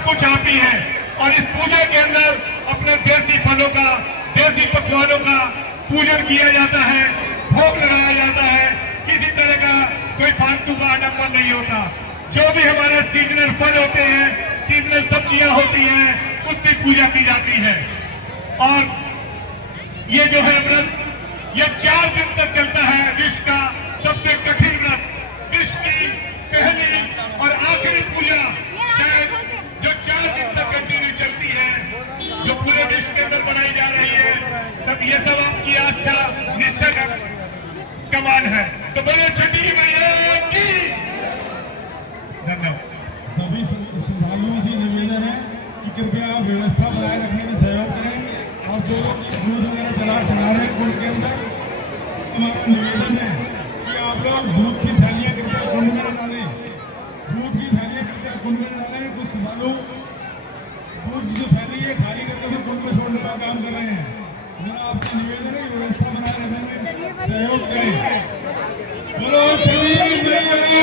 सब कुछ आती है। और इस पूजा के अंदर अपने देसी फलों का, देसी पकवानों का पूजन किया जाता है, भोग लगाया जाता है। किसी तरह का कोई फालतू का आडंबर नहीं होता। जो भी हमारे सीजनल फल होते हैं, सीजनल सब्जियां होती हैं, उसकी पूजा की जाती है। और ये जो है व्रत, ये 4 दिन तक चलता है। विश्व का सबसे कठिन व्रत, विश्व की पहली और आखिरी पूजा शायद जो 4 दिन तक कंटिन्यू चलती है, जो पूरे विश्व के अंदर बनाई जा रही है। सब ये सब आपकी आस्था निष्ठा का कमाल है। तो बोलो छठी मैया की धन्यवाद। सभी श्रद्धालुओं से निवेदन है कि कृपया आप व्यवस्था बनाए रखने में सहयोग करें। और जो लोग दूध वगैरह चला रहे हैं कुंड के अंदर, हमारा निवेदन है कि आप लोग दूध की थैलियाँ कृपया कुंड में न डालें। दूध की थैलियाँ कृपया कुंड में न डालें। कुछ श्रद्धालु दूध की जो थैली है खाली करके उसे कुंड में छोड़ने का काम कर रहे हैं। मेरा आपसे निवेदन है कि व्यवस्था बनाए रखने में सहयोग करें। बोलो छठी मैया की।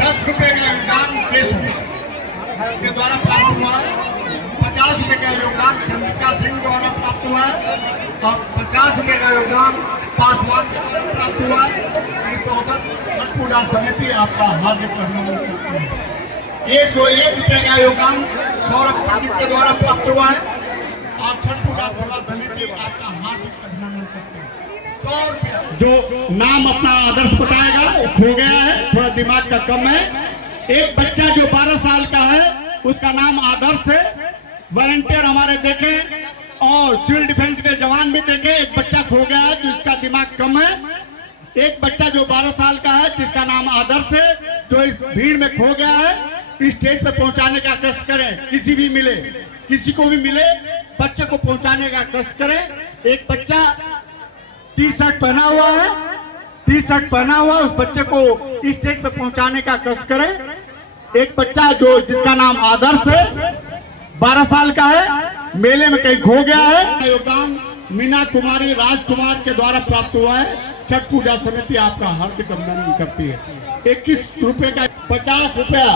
10 रुपए का योगदान के द्वारा प्राप्त हुआ है। 50 रुपए का योगदान चंद्रिका सिंह द्वारा प्राप्त हुआ है और 50 रुपए का योगदान पासवान द्वारा प्राप्त हुआ है। इस अवसर छठ पूजा समिति आपका हार्दिक अभिनंदन करती है। 101 रुपए का योगदान सौरभ पंडित के द्वारा प्राप्त हुआ है और छठ पूजा सेवा समिति आपका हार्दिक अभिनंदन करती है। 100 रुपया जो नाम अपना आदर्श बताएगा वो खो गया है, थोड़ा दिमाग का कम है। एक बच्चा जो 12 साल का है उसका नाम आदर्श है। वॉलंटियर हमारे देखे और सिविल डिफेंस के जवान भी देखे। एक बच्चा खो गया है जिसका दिमाग कम है। एक बच्चा जो 12 साल का है जिसका नाम आदर्श है, जो इस भीड़ में खो गया है, स्टेज पे पहुंचाने का कष्ट करें। किसी भी मिले, किसी को भी मिले, बच्चे को पहुंचाने का कष्ट करें। एक बच्चा टी शर्ट पहना हुआ है, टी शर्ट पहना हुआ, उस बच्चे को स्टेज पे पहुंचाने का कष्ट करें। एक बच्चा जो जिसका नाम आदर्श है, 12 साल का है, मेले में कहीं खो गया है। योगदान मीना कुमारी राजकुमार के द्वारा प्राप्त हुआ है। छठ पूजा समिति आपका हार्दिक अभिनंदन करती है। 21 रुपए का 50 रुपया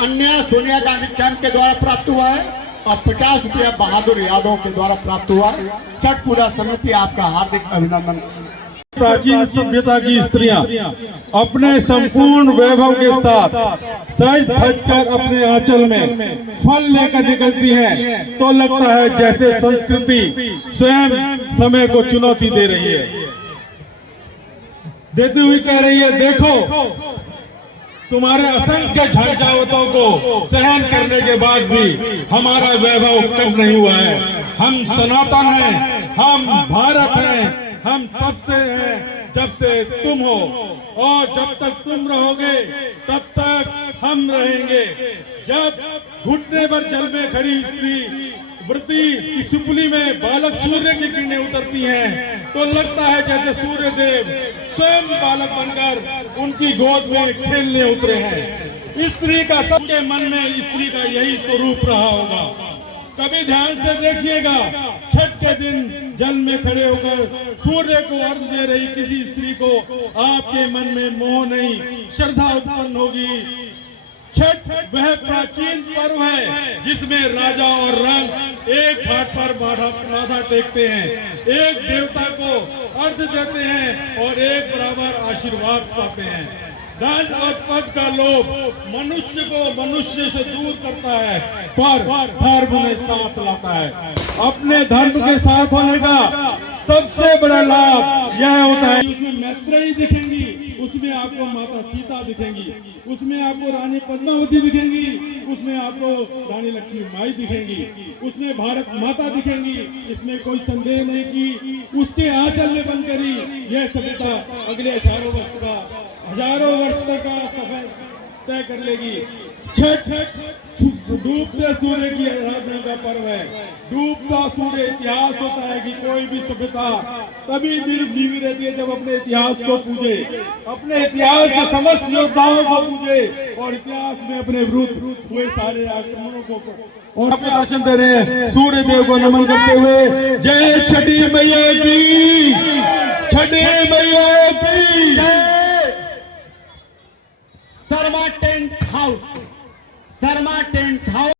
अन्य सोनिया गांधी कैंप के द्वारा प्राप्त हुआ है और 50 रुपया बहादुर यादव के द्वारा प्राप्त हुआ है। छठ पूजा समिति आपका हार्दिक अभिनंदन। प्राचीन सभ्यता की स्त्रियां अपने संपूर्ण वैभव के साथ सज धज कर अपने आंचल में फल लेकर निकलती हैं, तो लगता है जैसे संस्कृति स्वयं समय को चुनौती दे रही है। देती हुई कह रही है, देखो तुम्हारे असंख्य झंझावतों को सहन करने के बाद भी हमारा वैभव कम नहीं हुआ है। हम सनातन हैं, हम भारत हैं, हम सबसे हैं जब से तुम हो, और जब तक तुम रहोगे तब तक हम रहेंगे। जब घुटने पर जल में खड़ी स्त्री व्रती की सुपली में बालक सूर्य की किरणें उतरती हैं, तो लगता है जैसे सूर्य देव स्वयं बालक बनकर उनकी गोद में खेलने उतरे हैं। स्त्री का सबके मन में स्त्री का यही स्वरूप रहा होगा। कभी ध्यान से देखिएगा, छठ के दिन जल में खड़े होकर सूर्य को अर्घ दे रही किसी स्त्री को आपके मन में मोह नहीं, श्रद्धा उत्पन्न होगी। छठ वह प्राचीन पर्व है जिसमें राजा और रंग एक घाट पर माथा टेकते हैं, एक देवता को अर्घ देते हैं और एक बराबर आशीर्वाद पाते हैं। धन और पद का लोभ मनुष्य को मनुष्य से दूर करता है, पर धर्म में साथ लाता है। अपने धर्म के साथ होने का सबसे बड़ा लाभ यह होता है, उसमें मैत्रेयी दिखेंगी, उसमें आपको माता सीता दिखेंगी, उसमें आपको रानी पद्मावती दिखेंगी, उसमें आपको रानी लक्ष्मी माई दिखेंगी, उसमें भारत माता दिखेंगी। इसमें कोई संदेह नहीं कि उसके आंचल में बंद करी यह सभ्यता अगले हजारों वर्ष तक का सफर तय कर लेगी। छठ डूबते सूर्य की आराधना का पर्व है। डूबता सूर्य इतिहास होता है कि कोई भी सभ्यता तभी जीवी रहती है जब अपने इतिहास को पूजे, अपने इतिहास के समस्त योद्धाओं को पूजे और इतिहास में अपने विरुद्ध हुए सारे आक्रमणों को और आपके दर्शन दे रहे हैं। सूर्य देव को नमन करते हुए जय छठी मैया की, छठी मैया की। Sharma tent house